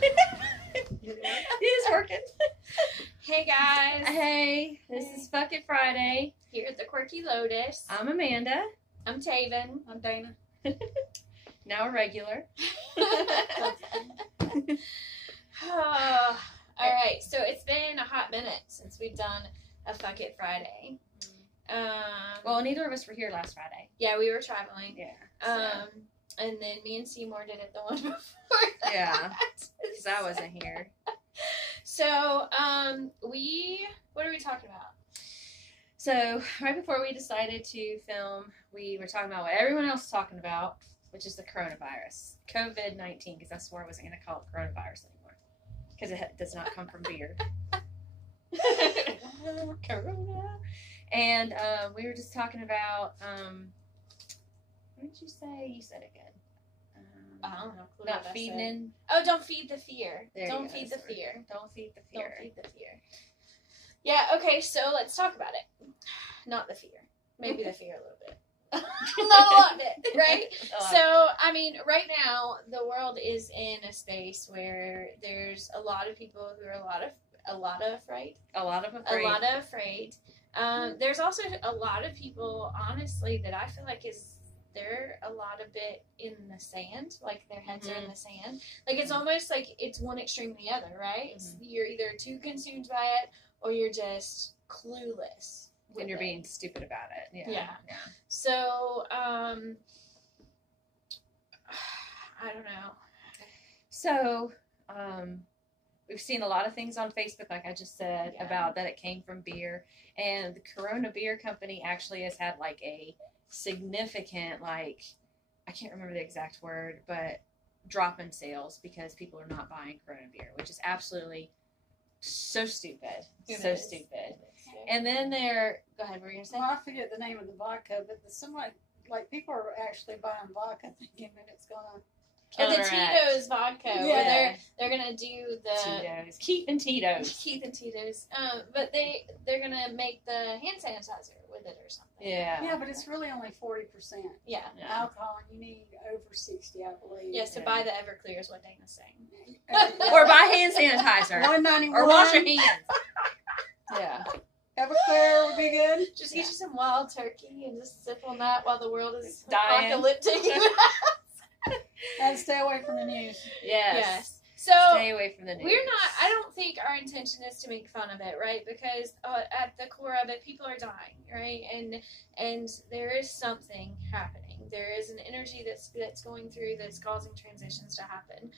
It is working. Hey guys. Hey, this is Fuck-It Friday. Here at the Quirky Lotus. I'm Amanda. I'm Taven. I'm Dana. Now a regular. Alright, so it's been a hot minute since we've done a Fuck-It Friday. Well, neither of us were here last Friday. Yeah, we were traveling. Yeah. And then me and Seymour did it the one before that. Yeah, because I wasn't here. So, what are we talking about? So, right before we decided to film, we were talking about what everyone else is talking about, which is the coronavirus. COVID-19, because I swore I wasn't going to call it coronavirus anymore. Because it does not come from beer. Corona. And we were just talking about, what did you say? You said it good. I don't know. Not feeding in. Oh, don't feed the fear. There Don't you go, feed the sorry. fear. Don't feed the fear. Don't feed the fear. Yeah, okay, so let's talk about it. Not the fear. Maybe the fear a little bit. Not a lot of it, right? So, I mean, right now, the world is in a space where there's a lot of people who are a lot of afraid. A lot of afraid. A lot of afraid. There's also a lot of people, honestly, that I feel like they're a lot of bit in the sand, like their heads are in the sand. Like it's almost like it's one extreme or the other, right? You're either too consumed by it or you're just clueless. And you're being stupid about it. Yeah. So, I don't know. So, we've seen a lot of things on Facebook, like I just said, about that it came from beer. And the Corona Beer Company actually has had like a significant, like, I can't remember the exact word, but drop in sales because people are not buying Corona beer, which is absolutely so stupid. So stupid. And then go ahead, what were you going to say? Well, I forget the name of the vodka, but somebody, like, people are actually buying vodka thinking that it's going to... And the Tito's vodka, where they're gonna do the Tito's. Keith and Tito's. But they're gonna make the hand sanitizer with it or something. Yeah. Yeah, but it's really only 40% Yeah. alcohol, and you need over 60, I believe. Yes, to buy the Everclear is what Dana's saying. Or buy hand sanitizer. $1.91. Or wash your hands. Yeah. Everclear would be good. Just get you some wild turkey and just sip on that while the world is dying. apocalyptic. And stay away from the news. Yes. So stay away from the news. I don't think our intention is to make fun of it, right? Because at the core of it, people are dying, right? And there is something happening. There is an energy that's going through that's causing transitions to happen.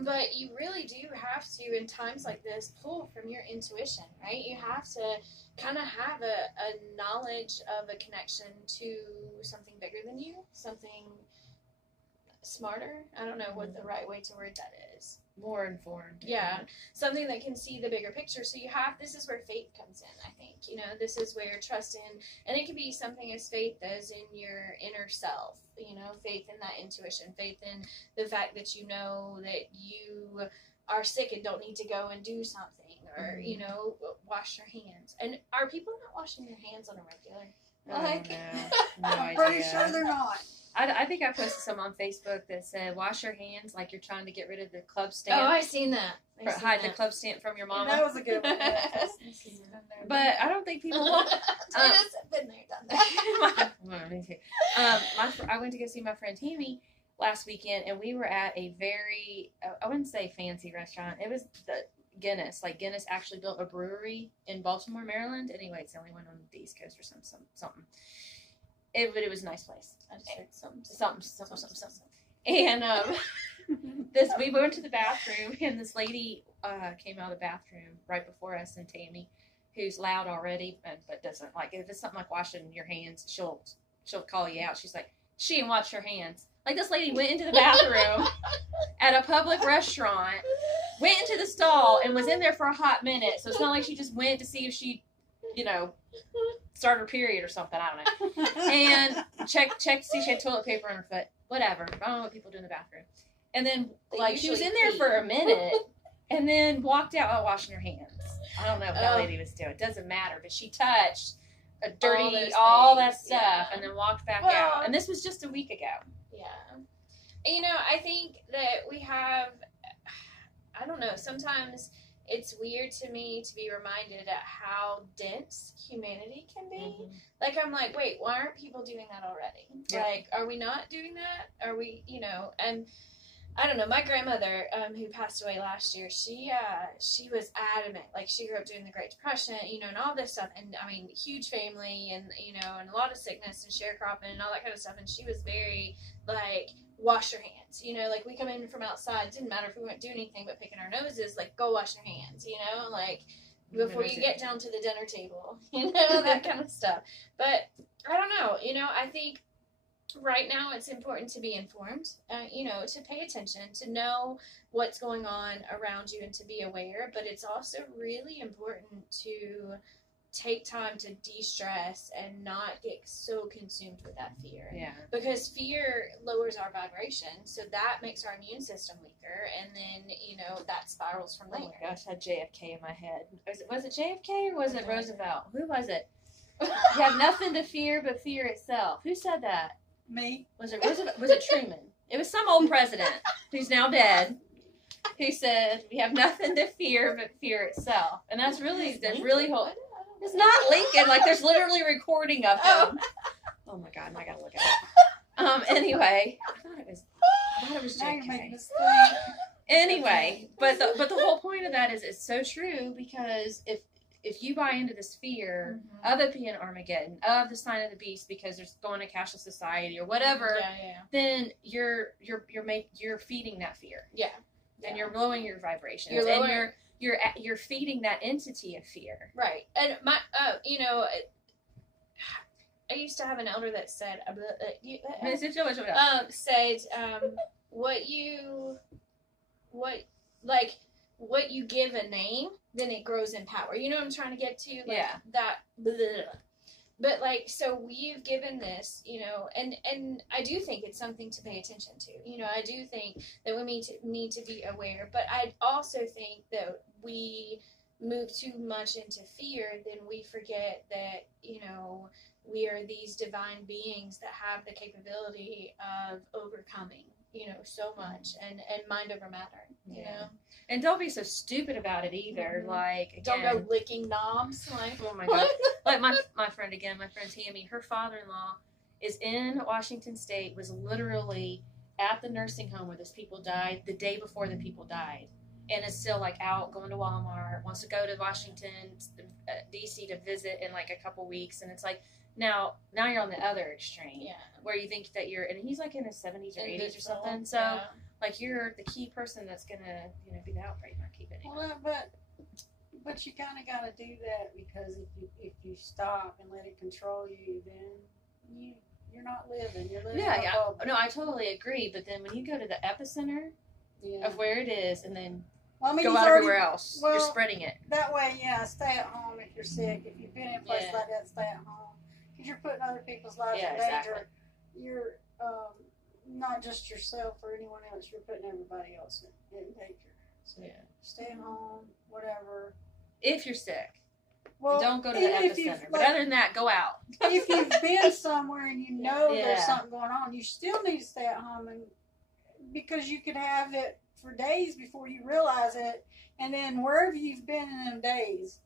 But you really do have to, in times like this, pull from your intuition, right? You have to kind of have a knowledge of a connection to something bigger than you, something smarter. I don't know what the right way to word that is. More informed. Yeah. Something that can see the bigger picture. So this is where faith comes in, I think. You know, this is where trust in, and it can be something as faith as in your inner self, you know, faith in that intuition, faith in the fact that you know that you are sick and don't need to go and do something, or, you know, wash your hands. And are people not washing their hands on a regular? No I'm idea. pretty sure they're not. I think I posted some on Facebook that said, wash your hands like you're trying to get rid of the club stamp. Oh, I seen that. Hide the club stamp from your mama. That was a good one. But I don't think people want... Tina's been there, done that. Me too. I went to go see my friend Tammy last weekend, and we were at a very, I wouldn't say fancy restaurant. It was the Guinness. Like, Guinness actually built a brewery in Baltimore, Maryland. Anyway, it's the only one on the East Coast or something. But it was a nice place. I just heard something. And we went to the bathroom, and this lady came out of the bathroom right before us, and Tammy, who's loud already, but doesn't like, if it's something like washing your hands, she'll call you out. She's like, she didn't wash her hands. Like, this lady went into the bathroom at a public restaurant, went into the stall, and was in there for a hot minute. So it's not like she just went to see if she, you know, start her period or something. I don't know. And check to see if she had toilet paper on her foot. Whatever. I don't know what people do in the bathroom. And then, like, she was in there for a minute and then walked out while washing her hands. I don't know what that lady was doing. It doesn't matter. But she touched a dirty, all that stuff, and then walked back out. And this was just a week ago. Yeah. And, you know, I think that we have I don't know, sometimes it's weird to me to be reminded at how dense humanity can be. Like, I'm like, wait, why aren't people doing that already? Yeah. Like, are we not doing that? Are we, and I don't know, my grandmother, who passed away last year, she was adamant. Like, she grew up during the Great Depression, and all this stuff, and, I mean, huge family, and, and a lot of sickness and sharecropping and all that kind of stuff, and she was very, like, wash your hands, like, we come in from outside, didn't matter if we weren't doing anything but picking our noses, like, go wash your hands, like, before you get down to the dinner table, that kind of stuff. But, I don't know, I think right now it's important to be informed, to pay attention, to know what's going on around you and to be aware, but it's also really important to take time to de-stress and not get so consumed with that fear. Yeah. Because fear lowers our vibration, so that makes our immune system weaker, and then, that spirals from there. Oh my gosh, I had JFK in my head. Was it JFK or was it Roosevelt? Who was it? You have nothing to fear but fear itself. Who said that? Me. Was it Roosevelt? Was it Truman? It was some old president who's now dead who said, we have nothing to fear but fear itself. And that's really, it's not Lincoln. Like, there's literally a recording of him. Oh my God, I gotta look at it. Anyway, I thought it was Now you're making JFK. us think. Anyway, but the whole point of that is it's so true, because if you buy into this fear of it being Armageddon, of the sign of the beast, because there's going to cashless society or whatever, then you're feeding that fear. Yeah. And you're lowering your vibrations. You're lowering- and you're feeding that entity of fear. Right. And my, I used to have an elder that said, what you give a name, then it grows in power. You know what I'm trying to get to? Like, Yeah. That, but like, so we've given this, and I do think it's something to pay attention to. I do think that we need to be aware, but I also think that we move too much into fear, then we forget that, we are these divine beings that have the capability of overcoming, so much, and mind over matter, you know? And don't be so stupid about it either. Like, again, Don't go licking knobs. Like, oh my God. Like my friend Tammy, her father-in-law is in Washington State, was literally at the nursing home where those people died the day before the people died, and is still like out going to Walmart, wants to go to Washington, D.C. to visit in like a couple weeks, and it's like, now you're on the other extreme, where you think that and he's like in his 70s or 80s or something, so like you're the key person that's gonna be the outbreak market anyway. Well, but you kind of got to do that, because if you stop and let it control you, then you're not living. You're living. Yeah. No, I totally agree. But then when you go to the epicenter of where it is, and then go out everywhere else, you're spreading it. That way, stay at home if you're sick. If you've been in a place like that, stay at home, because you're putting other people's lives in danger. You're not just yourself or anyone else. You're putting everybody else in danger. So stay at home, whatever. If you're sick, well, don't go to the epicenter. But other than that, go out. If you've been somewhere and you know there's something going on, you still need to stay at home, and because you could have it for days before you realize it, and then wherever you've been in them days,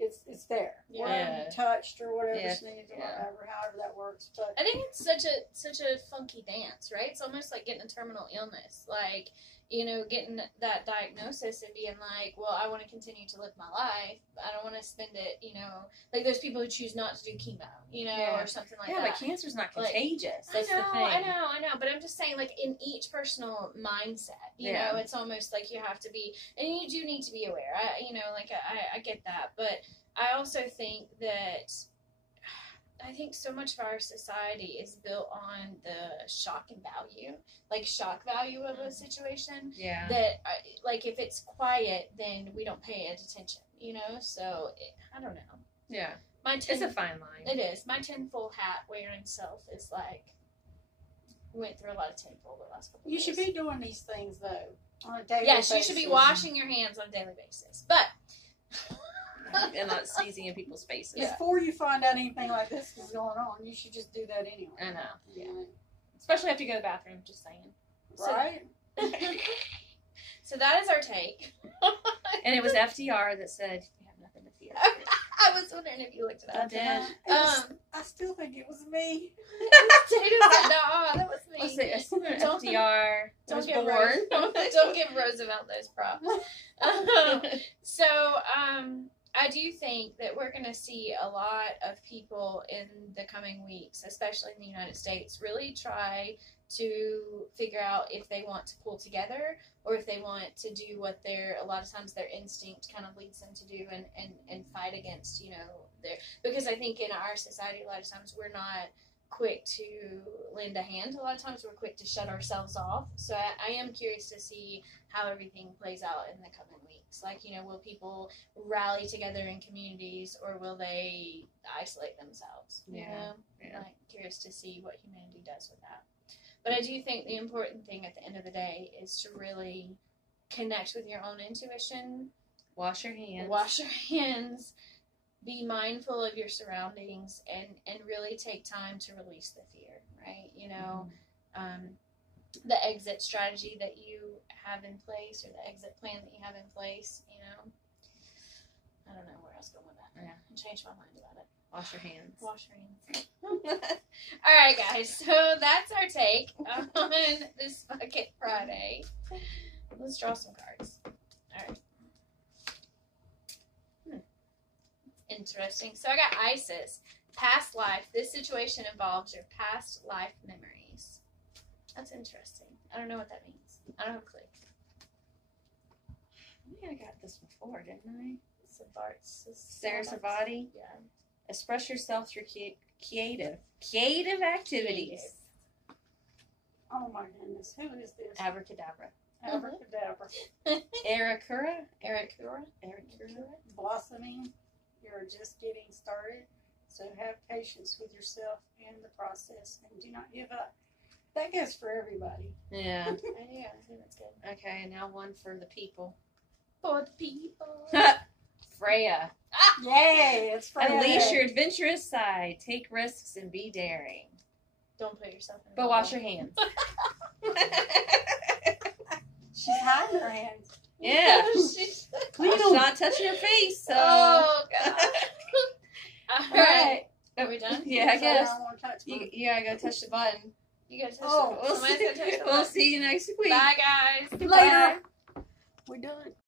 it's there. Wherever you touched or whatever sneezed or whatever, however that works. But I think it's such a funky dance, right? It's almost like getting a terminal illness, like, getting that diagnosis and being like, well, I want to continue to live my life. I don't want to spend it, like those people who choose not to do chemo, or something like that. Yeah, but cancer's not contagious. That's the thing. I know. But I'm just saying, like, in each personal mindset, you know, it's almost like you have to be, and you do need to be aware. I get that. But I also think that so much of our society is built on the shock value of a situation. Yeah. That, like, if it's quiet, then we don't pay it attention, So, I don't know. Yeah. It's a fine line. It is. My tinfoil hat wearing self is like, went through a lot of tinfoil the last couple of days. You should be doing these things, though, on a daily Yes, basis. you should be washing your hands on a daily basis. But... and not sneezing in people's faces. Before you find out anything like this is going on, you should just do that anyway. I know. Yeah. Especially after you go to the bathroom, just saying. Right? So that is our take. And it was FDR that said, "You have nothing to fear." I was wondering if you looked it I up. did. I still think it was me. Jada said, "No, that was me." Let's see. I see that Don't- FDR was give born. don't give Roosevelt those props. So, I do think that we're going to see a lot of people in the coming weeks, especially in the United States, really try to figure out if they want to pull together or if they want to do what a lot of times their instinct kind of leads them to do and fight against, because I think in our society a lot of times we're not quick to lend a hand. A lot of times we're quick to shut ourselves off. So I am curious to see how everything plays out in the coming weeks. Like, will people rally together in communities or will they isolate themselves? Yeah. I'm curious to see what humanity does with that. But I do think the important thing at the end of the day is to really connect with your own intuition. Wash your hands. Wash your hands. Be mindful of your surroundings and really take time to release the fear, right? The exit strategy that you have in place or the exit plan that you have in place, I don't know where I was going with that. Yeah. I changed my mind about it. Wash your hands. Wash your hands. All right, guys. So that's our take on this Bucket Friday. Let's draw some cards. All right. Interesting. So I got Isis. Past life. This situation involves your past life memories. That's interesting. I don't know what that means. I don't have a clue. I think I got this before, didn't I? Sarah Sarvati. Yeah. Express yourself through creative activities. Oh my goodness, who is this? Abracadabra. Abracadabra. Arakura. Blossoming. You're just getting started, so have patience with yourself and the process, and do not give up. That goes for everybody. Yeah. I think that's good. Okay, now one for the people. For the people. Freya. Yay, it's Friday. Unleash your adventurous side. Take risks and be daring. Don't put yourself in a But wash your hands. She's hiding her hands. Yeah. She's She's not touching her face, so. Oh, God. All right. Are we done? Yeah, I guess. I don't want to touch mine. You gotta go touch the button. You gotta touch Oh, the Somebody's gotta touch the We'll button. see you next week. Bye, guys. Later. We're done.